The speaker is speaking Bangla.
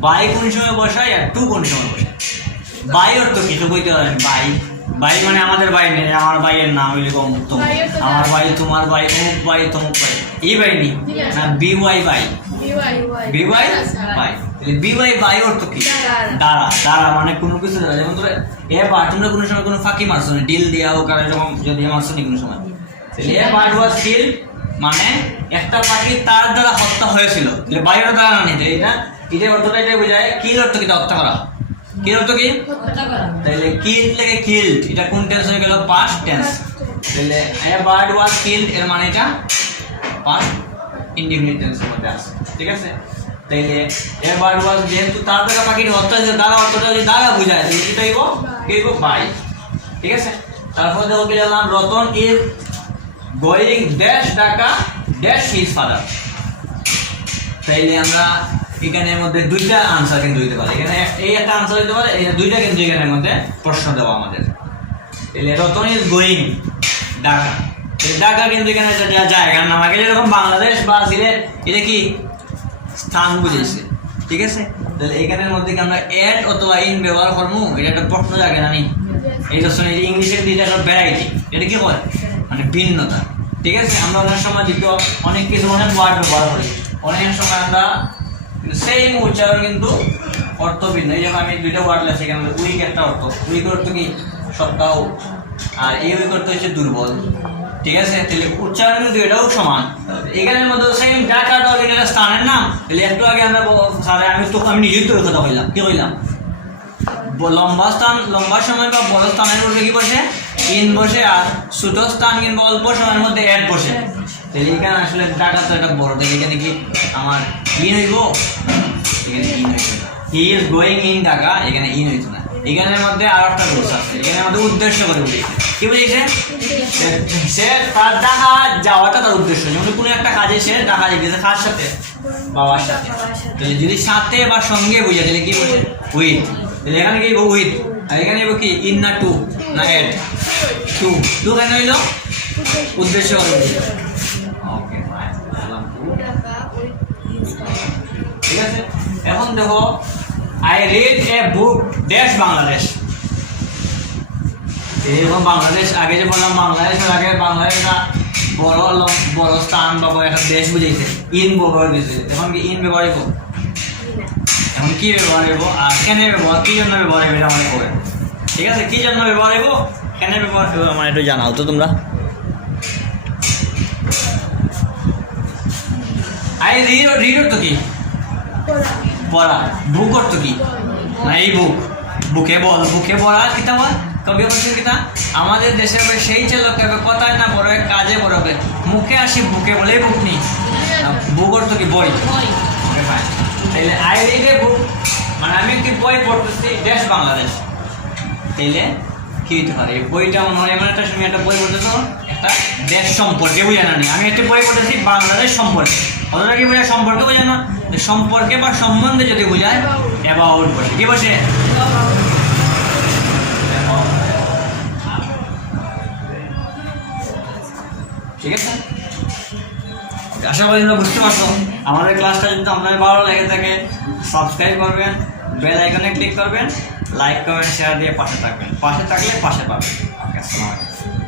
বাই কোন সময় বসায় আর টু কোন সময় বসায়? বাই অর্থ কিছু কইতে পারেন বাই। বাই মানে আমাদের বাই নেই আমার ভাইয়ের নাম তো বাই আমার? ভাই তোমার ভাই অমুক বাই তমুক বাই। এই বাই নি না B Y by. B Y by. B Y by অর্থ কি? দ্বারা। দ্বারা মানে কোনো কিছু দ্বারা যেমন ধরো এবার তোমরা কোনো সময় কোনো ফাঁকি মারছো না ডিল দিয়া হোক আর এরকম যদি মারছো নি কোনো সময়। এ বার্ড ওয়াজ কিল মানে একটা পাখি তার দ্বারা হত্যা হয়েছিল। বাইরের দ্বারা না নিতে এটা এটা অর্থটা এটা বোঝায়। কিল অর্থ কি হত্যা করা? কিল অর্থ কি? তাহলে কিল থেকে কিল্ড এটা কোন টেন্স হয়ে গেল? পাস্ট টেন্স তাহলে এ বার্ড ওয়াজ কিল্ড এর মানে এটা পাস্ট ইনডিফিনিট টেন্সের মধ্যে আছে। ঠিক আছে? তাইলে এ বার্ড ওয়াজ যেহেতু তার দ্বারা পাখির হত্যা হয়েছে দ্বারা অর্থটা যদি দ্বারা বোঝায় তাহলে কি হইব কি হইব বাই ঠিক আছে? তারপর দেখো কি Ratan is going dash Dhaka dash his father তাইলে আমরা এখানের মধ্যে দুইটা আনসার কিন্তু দিতে পারি। এখানে এই একটা আনসার দিতে পারে, এই দুইটা কিন্তু এখানের মধ্যে প্রশ্ন দেওয়া আমাদের। তাহলে রতন ইজ গোয়িং ঢাকা ঢাকা কিন্তু এখানে একটা জায়গার নাম আগে যেরকম বাংলাদেশ বা সিলেট এটা কি? স্থান বুঝেছে ঠিক আছে? তাহলে এখানের মধ্যে কি আমরা এড অথবা ইন ব্যবহার করব? এটা একটা প্রশ্ন জাগে না নি এই দর্শন ইংলিশের দিকে একটা ভ্যারাইটি এটা কি হয়? মানে ভিন্নতা। ঠিক আছে? আমরা অনেক সময় দিকে অনেক কিছু অনেক ওয়ার্ড ব্যবহার করি। অনেক সময় আমরা সেম উচ্চারণ কিন্তু অর্থ ভিন্ন। এই আমি দুইটা ওয়ার্ড লেখছি এখানে। উইক একটা অর্থ। উইক অর্থ কি? সপ্তাহ আর এই উইক অর্থ হচ্ছে দুর্বল। ঠিক আছে? তাহলে উচ্চারণ কিন্তু এটাও সমান। এখানের মধ্যে সেম ডাকা দাও এটা স্থানের নাম। তাহলে একটু আগে আমরা স্যার, আমি তো আমি নিজের তো কথা কইলাম। কি কইলাম? লম্বা স্থান লম্বা সময় বা বড় স্থানের মধ্যে কি বসে? ইন বসে আর ছোট স্থান কিংবা অল্প সময়ের মধ্যে অ্যাড বসে। তাহলে এখানে আসলে টাকা তো একটা বড়। তাহলে এখানে কি আমার ইন হইব? এখানে ইন হইব। He is going in Dhaka এখানে ইন হইতো না। এখানের মধ্যে আর একটা রুলস আছে। এখানের মধ্যে উদ্দেশ্য করে বুঝিয়েছে কি বুঝিয়েছে সে তার ঢাকা যাওয়াটা তার উদ্দেশ্য। যেমন কোনো একটা কাজে সে ঢাকা যেতেছে কার সাথে? বাবার সাথে। তাহলে যদি সাথে বা সঙ্গে বুঝে, তাহলে কি বলছে উইথ তাহলে এখানে কি উইথ আর এখানে কি? ইন না টু না এড টু টু কেন হইল উদ্দেশ্য ওকে এখন দেখো I read a book dash Bangladesh এরকম বাংলাদেশ, আগে যে বললাম বাংলাদেশের আগে বাংলাদেশ না বড় বড় স্থান বা বড় একটা দেশ বুঝেছে ইন ব্যবহার বুঝেছে এখন কি ইন ব্যবহার এখন কি ব্যবহার করব? আর কেন ব্যবহার কি জন্য ব্যবহার করবে এটা আমাকে করে ঠিক আছে কি জন্য ব্যবহার করব? কেন ব্যবহার করব? আমার একটু জানাও তো তোমরা। আই রিড রিড তো কি? পড়া। বুক অর্থ কি? না এই বুক বুকে বল বুকে পড়া কিতা বল? কবি বলছেন কিতা? আমাদের দেশে সেই চালক কথায় না বড় কাজে বড় মুখে আসি বুকে বলেই বুক নি বুক অর্থ কি? বই। fine. I read a book মানে আমি একটি বই পড়তেছি দেশ বাংলাদেশ। তাইলে কি হতে পারে? বইটা মনে হয় একটা তুমি একটা বই পড়তেছো একটা দেশ সম্পর্কে বুঝে না। আমি একটা বই পড়তেছি বাংলাদেশ সম্পর্কে। অতটা কি বোঝায়? সম্পর্কে বোঝায় না। সম্পর্কে বা সম্বন্ধে যদি বোঝায় অ্যাবাউট বসে। কি বসে? ঠিক আছে? আশা করি বুঝতে পারছ। আমাদের ক্লাসটা যদি আপনার ভালো লেগে থাকে সাবস্ক্রাইব করবেন বেল আইকনে ক্লিক করবেন লাইক কমেন্ট শেয়ার দিয়ে পাশে থাকবেন। পাশে থাকলে পাশে পাবেন। ওকে আসসালামু আলাইকুম